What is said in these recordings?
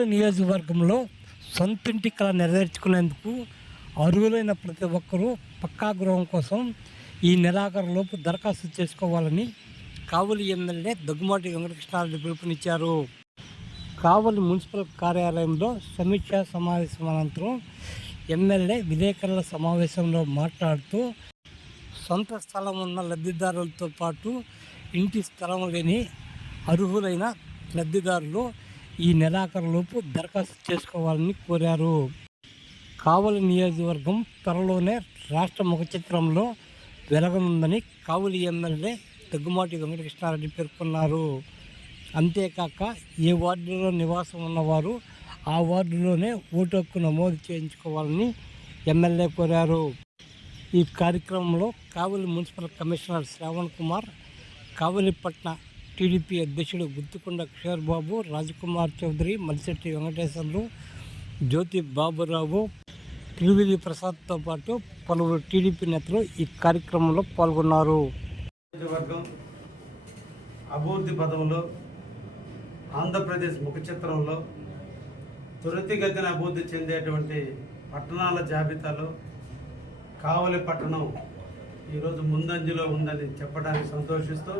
కావలి నియోజకవర్గంలో సొంతింటి కళ నెరవేర్చుకునేందుకు అర్హులైన ప్రతి ఒక్కరూ పక్కా గృహం కోసం ఈ నెలాఖరులోపు దరఖాస్తు చేసుకోవాలని కావలి ఎమ్మెల్యే దగ్గుమాటి వెంకటకృష్ణారెడ్డి పిలుపునిచ్చారు. కావలి మున్సిపల్ కార్యాలయంలో సమీక్షా సమావేశం అనంతరం ఎమ్మెల్యే విలేకరుల సమావేశంలో మాట్లాడుతూ సొంత స్థలం ఉన్న లబ్ధిదారులతో పాటు ఇంటి స్థలం లేని అర్హులైన లబ్ధిదారులు ఈ నెలాఖరులోపు దరఖాస్తు చేసుకోవాలని కోరారు. కావలి నియోజకవర్గం త్వరలోనే రాష్ట్ర ముఖచిత్రంలో వెలగనుందని కావలి ఎమ్మెల్యే దగ్గుమాటి వెంకటకృష్ణారెడ్డి పేర్కొన్నారు. అంతేకాక ఏ వార్డులో నివాసం ఉన్నవారు ఆ వార్డులోనే ఓటు హక్కు నమోదు చేయించుకోవాలని ఎమ్మెల్యే కోరారు. ఈ కార్యక్రమంలో కావలి మున్సిపల్ కమిషనర్ శ్రావణ్ కుమార్ కావలిపట్న టీడీపీ అధ్యక్షుడు గుత్తుకొండ కిషోర్ బాబు రాజకుమార్ చౌదరి మలిశెట్టి వెంకటేశ్వర్లు జ్యోతి బాబురావు త్రివేది ప్రసాద్తో పాటు పలువురు టీడీపీ నేతలు ఈ కార్యక్రమంలో పాల్గొన్నారు. అభివృద్ధి పదంలో ఆంధ్రప్రదేశ్ ముఖ చిత్రంలో త్వరితగతిన అభివృద్ధి చెందేటువంటి పట్టణాల జాబితాలో కావలి పట్టణం ఈరోజు ముందంజలో ఉందని చెప్పడానికి సంతోషిస్తూ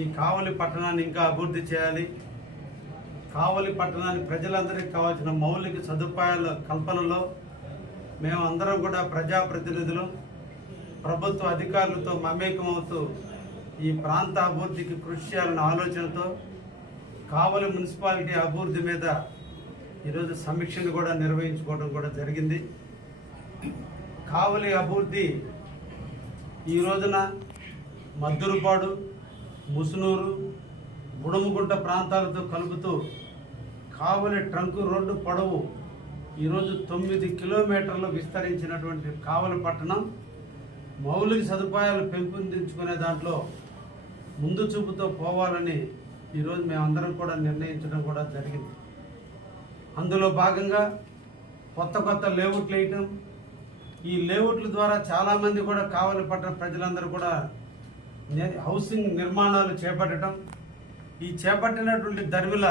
ఈ కావలి పట్టణాన్ని ఇంకా అభివృద్ధి చేయాలి. కావలి పట్టణానికి ప్రజలందరికీ కావాల్సిన మౌలిక సదుపాయాల కల్పనలో మేము అందరం కూడా ప్రజాప్రతినిధులు. ప్రభుత్వ అధికారులతో మమేకమవుతూ ఈ ప్రాంత అభివృద్ధికి కృషి చేయాలన్న ఆలోచనతో కావలి మున్సిపాలిటీ అభివృద్ధి మీద ఈరోజు సమీక్షను కూడా నిర్వహించుకోవడం కూడా జరిగింది. కావలి అభివృద్ధి ఈ రోజున మద్దురుపాడు ముసునూరు గుడుముగుంట ప్రాంతాలతో కలుపుతూ కావలి ట్రంక్ రోడ్డు పొడవు ఈరోజు తొమ్మిది కిలోమీటర్లు విస్తరించినటువంటి కావలి పట్టణం. మౌలిక సదుపాయాలు పెంపొందించుకునే దాంట్లో ముందు చూపుతో పోవాలని ఈరోజు మేమందరం కూడా నిర్ణయించడం కూడా జరిగింది. అందులో భాగంగా కొత్త కొత్త లేఅవుట్లు వేయటం. ఈ లేఅవుట్ల ద్వారా చాలామంది కూడా కావలి పట్టణ ప్రజలందరూ కూడా హౌసింగ్ నిర్మాణాలు చేపట్టడం ఈ చేపట్టినటువంటి ధర్మిల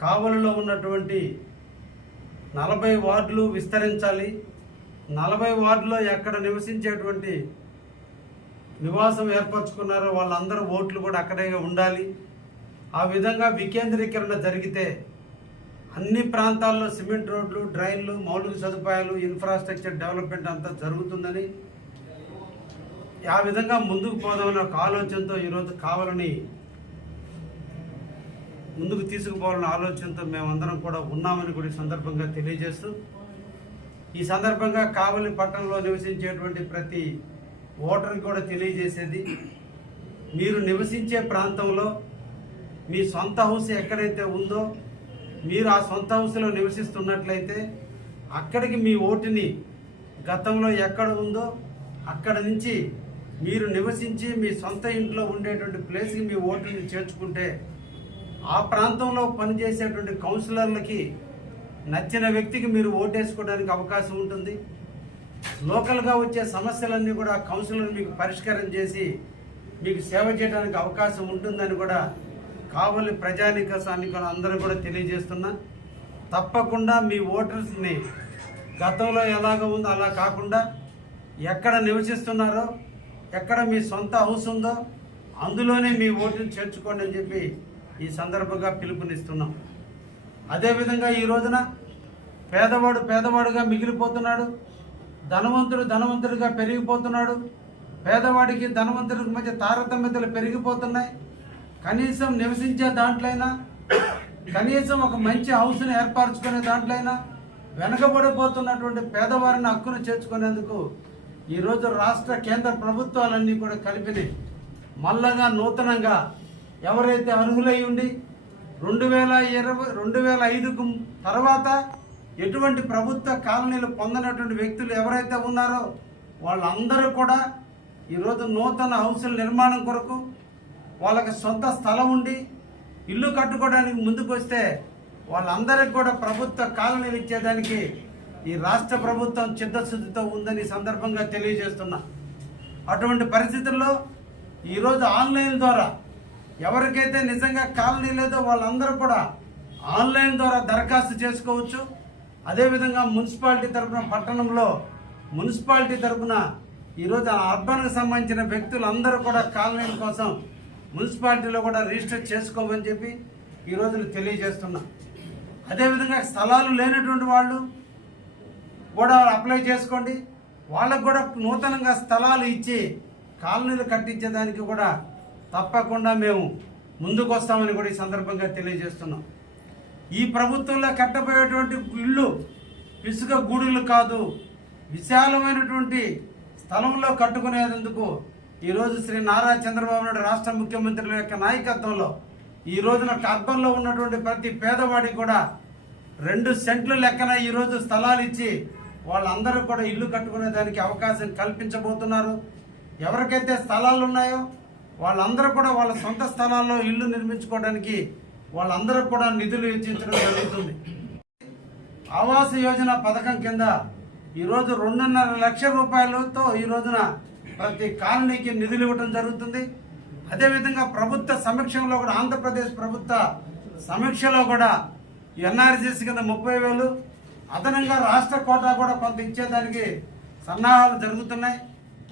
కావలిలో ఉన్నటువంటి నలభై వార్డులు విస్తరించాలి. నలభై వార్డులో ఎక్కడ నివసించేటువంటి నివాసం ఏర్పరచుకున్నారో వాళ్ళందరూ ఓట్లు కూడా అక్కడే ఉండాలి. ఆ విధంగా వికేంద్రీకరణ జరిగితే అన్ని ప్రాంతాల్లో సిమెంట్ రోడ్లు డ్రైన్లు మౌలిక సదుపాయాలు ఇన్ఫ్రాస్ట్రక్చర్ డెవలప్మెంట్ అంతా జరుగుతుందని ఆ విధంగా ముందుకు పోదామని ఒక ఆలోచనతో ఈరోజు కావాలని ముందుకు తీసుకుపోవాలనే ఆలోచనతో మేమందరం కూడా ఉన్నామని కూడా ఈ సందర్భంగా తెలియజేస్తూ ఈ సందర్భంగా కావలి పట్టణంలో నివసించేటువంటి ప్రతి ఓటర్కి కూడా తెలియజేసేది మీరు నివసించే ప్రాంతంలో మీ సొంత హౌస్ ఎక్కడైతే ఉందో మీరు ఆ సొంత హౌస్లో నివసిస్తున్నట్లయితే అక్కడికి మీ ఓటుని గతంలో ఎక్కడ ఉందో అక్కడ నుంచి మీరు నివసించి మీ సొంత ఇంట్లో ఉండేటువంటి ప్లేస్కి మీ ఓటుని చేర్చుకుంటే ఆ ప్రాంతంలో పనిచేసేటువంటి కౌన్సిలర్లకి నచ్చిన వ్యక్తికి మీరు ఓటేసుకోవడానికి అవకాశం ఉంటుంది. లోకల్గా వచ్చే సమస్యలన్నీ కూడా కౌన్సిలర్ మీకు పరిష్కారం చేసి మీకు సేవ చేయడానికి అవకాశం ఉంటుందని కూడా కావలి ప్రజానిక సానికులు అందరూ కూడా తెలియజేస్తున్నా. తప్పకుండా మీ ఓటర్స్ని గతంలో ఎలాగ ఉందో అలా కాకుండా ఎక్కడ నివసిస్తున్నారో ఎక్కడ మీ సొంత హౌస్ ఉందో అందులోనే మీ ఓటును చేర్చుకోండి అని చెప్పి ఈ సందర్భంగా పిలుపునిస్తున్నాం. అదేవిధంగా ఈ రోజున పేదవాడు పేదవాడుగా మిగిలిపోతున్నాడు ధనవంతుడు ధనవంతుడిగా పెరిగిపోతున్నాడు పేదవాడికి ధనవంతుడికి మధ్య తారతమ్యతలు పెరిగిపోతున్నాయి. కనీసం నివసించే దాంట్లైనా కనీసం ఒక మంచి హౌస్ని ఏర్పరచుకునే దాంట్లైనా వెనకబడిపోతున్నటువంటి పేదవారిని హక్కును చేర్చుకునేందుకు ఈరోజు రాష్ట్ర కేంద్ర ప్రభుత్వాలన్నీ కూడా కలిపినాయి మల్లగా నూతనంగా ఎవరైతే అర్హులై ఉండి రెండు వేల ఇరవై రెండు వేల ఐదుకు తర్వాత ఎటువంటి ప్రభుత్వ కాలనీలు పొందనటువంటి వ్యక్తులు ఎవరైతే ఉన్నారో వాళ్ళందరూ కూడా ఈరోజు నూతన హౌసుల నిర్మాణం కొరకు వాళ్ళకి సొంత స్థలం ఉండి ఇల్లు కట్టుకోవడానికి ముందుకు వస్తే వాళ్ళందరికీ కూడా ప్రభుత్వ కాలనీలు ఇచ్చేదానికి ఈ రాష్ట్ర ప్రభుత్వం చిత్తశుద్ధితో ఉందని సందర్భంగా తెలియజేస్తున్నా. అటువంటి పరిస్థితుల్లో ఈరోజు ఆన్లైన్ ద్వారా ఎవరికైతే నిజంగా కాలనీ లేదో వాళ్ళందరూ కూడా ఆన్లైన్ ద్వారా దరఖాస్తు చేసుకోవచ్చు. అదేవిధంగా మున్సిపాలిటీ తరపున పట్టణంలో మున్సిపాలిటీ తరపున ఈరోజు అర్బన్కి సంబంధించిన వ్యక్తులందరూ కూడా కాలనీల కోసం మున్సిపాలిటీలో కూడా రిజిస్టర్ చేసుకోమని చెప్పి ఈ రోజున తెలియజేస్తున్నా. అదేవిధంగా స్థలాలు లేనటువంటి వాళ్ళు కూడా అప్లై చేసుకోండి. వాళ్ళకు కూడా నూతనంగా స్థలాలు ఇచ్చి కాలనీలు కట్టించేదానికి కూడా తప్పకుండా మేము ముందుకు వస్తామని కూడా ఈ సందర్భంగా తెలియజేస్తున్నాం. ఈ ప్రభుత్వంలో కట్టబోయేటువంటి ఇళ్ళు ఇసుక గూడులు కాదు విశాలమైనటువంటి స్థలంలో కట్టుకునేందుకు ఈరోజు శ్రీ నారా చంద్రబాబు నాయుడు రాష్ట్ర ముఖ్యమంత్రుల యొక్క నాయకత్వంలో ఈ రోజున అర్బన్లో ఉన్నటువంటి ప్రతి పేదవాడికి కూడా రెండు సెంట్లు లెక్కన ఈరోజు స్థలాలు ఇచ్చి వాళ్ళందరూ కూడా ఇల్లు కట్టుకునే దానికి అవకాశం కల్పించబోతున్నారు. ఎవరికైతే స్థలాలు ఉన్నాయో వాళ్ళందరూ కూడా వాళ్ళ సొంత స్థలాల్లో ఇల్లు నిర్మించుకోవడానికి వాళ్ళందరూ కూడా నిధులు వెచ్చించడం జరుగుతుంది. ఆవాస యోజన పథకం కింద ఈరోజు రెండున్నర లక్షల రూపాయలతో ఈ రోజున ప్రతి కాలనీకి నిధులు ఇవ్వడం జరుగుతుంది. అదేవిధంగా ప్రభుత్వ సమీక్షలో కూడా ఆంధ్రప్రదేశ్ ప్రభుత్వ సమీక్షలో కూడా ఎన్ఆర్జీసీ కింద ముప్పై వేలు అదనంగా రాష్ట్ర కోటా కూడా కొంత ఇచ్చేదానికి సన్నాహాలు జరుగుతున్నాయి.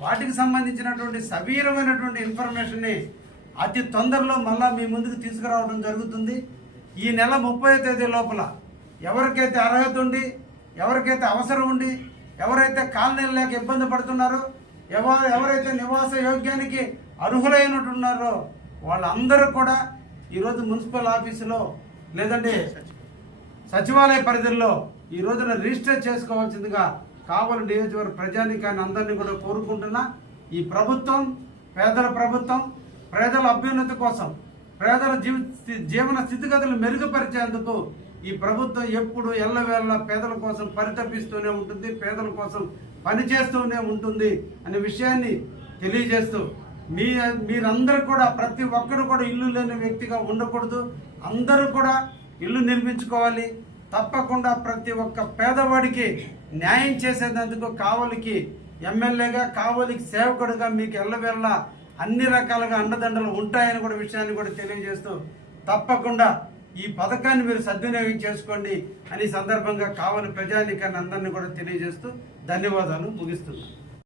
వాటికి సంబంధించినటువంటి సవీరమైనటువంటి ఇన్ఫర్మేషన్ని అతి తొందరలో మళ్ళా మీ ముందుకు తీసుకురావడం జరుగుతుంది. ఈ నెల ముప్పై తేదీ లోపల ఎవరికైతే అర్హత ఉండి ఎవరికైతే అవసరం ఉండి ఎవరైతే కాలనీలు లేక ఇబ్బంది పడుతున్నారో ఎవ- ఎవరైతే నివాస యోగ్యానికి అర్హులైనట్టున్నారో వాళ్ళందరూ కూడా ఈరోజు మున్సిపల్ ఆఫీసులో లేదంటే సచివాలయ పరిధిలో ఈ రోజున రిజిస్టర్ చేసుకోవాల్సిందిగా కావలి నియోజకవర్గ ప్రజానికాన్ని అందరినీ కూడా కోరుకుంటున్నా. ఈ ప్రభుత్వం పేదల ప్రభుత్వం పేదల అభ్యున్నతి కోసం పేదల జీవి జీవన స్థితిగతులు మెరుగుపరిచేందుకు ఈ ప్రభుత్వం ఎప్పుడు ఎల్లవేళ పేదల కోసం పరితపిస్తూనే ఉంటుంది పేదల కోసం పనిచేస్తూనే ఉంటుంది అనే విషయాన్ని తెలియజేస్తూ మీ మీరందరూ కూడా ప్రతి ఒక్కరు కూడా ఇల్లు లేని వ్యక్తిగా ఉండకూడదు. అందరూ కూడా ఇల్లు నిర్మించుకోవాలి. తప్పకుండా ప్రతి ఒక్క పేదవాడికి న్యాయం చేసేటందుకు కావలికి ఎమ్మెల్యేగా కావలికి సేవకుడుగా మీకు ఎల్లవేళ అన్ని రకాలుగా అండదండలు ఉంటాయని కూడా విషయాన్ని కూడా తెలియజేస్తూ తప్పకుండా ఈ పథకాన్ని మీరు సద్వినియోగం చేసుకోండి అని సందర్భంగా కావలి ప్రజానికాన్ని అందరినీ కూడా తెలియజేస్తూ ధన్యవాదాలు ముగిస్తున్నాను.